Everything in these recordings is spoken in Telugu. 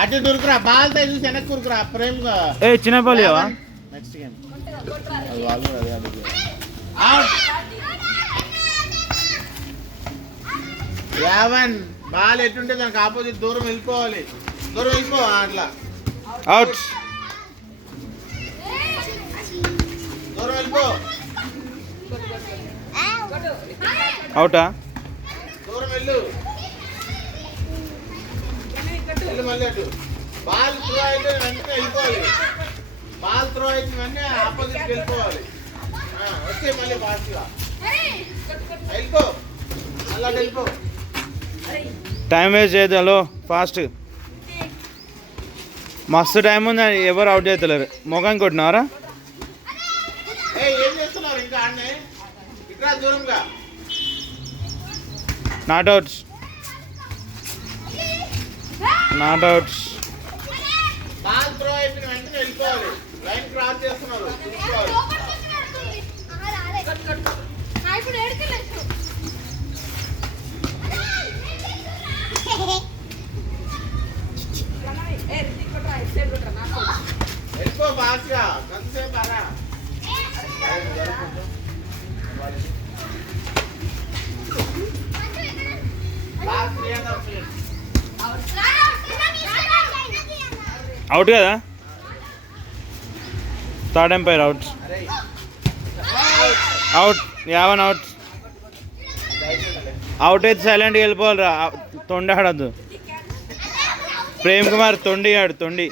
అటు దొరుకురా బాల్ తో చూసి వెనక్కి కురుకురా ప్రేమ్ ఏ చిన్న బాల్ ఇవ్వవా నెక్స్ట్ గేమ్ బాల్ కూడా అదే అవుట్ యావన్ బాల్ ఎటుంటే దానికి ఆపోజిట్ దూరం వెళ్ళిపోవాలి అట్లా అవుట్ దూరం వెళ్ళిపో అవుటా దూరం వెళ్ళు మళ్ళీ అటు బాల్ త్రో అయితే వెంటనే వెళ్ళిపోవాలి బాల్ త్రో అయితే వెంటనే ఆపోజిట్ వెళ్ళిపోవాలి వచ్చే మళ్ళీ ఫాస్ట్గా వెళ్ళిపో అలా వెళ్ళిపో టైం వేస్ట్ చేయదు హలో ఫాస్ట్ మస్తు టైం ఉంది ఎవరు అవుట్ చేస్తలేరు మొఖానికి కొట్టినారా ఏం చేస్తున్నారు ఇంకా ఆడనే ఇక్కడ దూరంగా not outs not outs ball throw అయిపోయిన వెంటనే వెళ్ళిపోవాలి లైన్ క్రాస్ చేస్తున్నారు వెళ్ళిపో ఫాస్ట్గా కొంతసేపు అరా అవుట్ కదా థర్డ్ ఎంపైర్ అవుట్ అవుట్ యావన్ అవుట్ అవుట్ అయితే సైలెంట్గా వెళ్ళిపోవాలి రా తొండి ఆడద్దు ప్రేమ్ కుమార్ తొండి ఆడు తొండి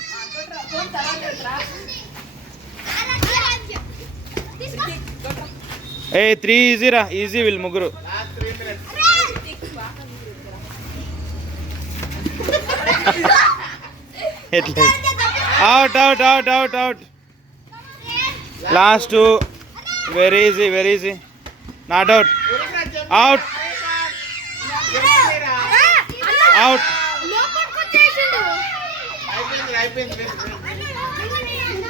ఏ 3 ఈజీ రా ఈజీ వీళ్ళు ముగ్గురు ఎట్లా out out out out out last very easy not out out out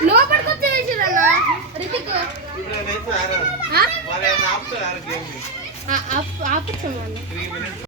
లోపలికి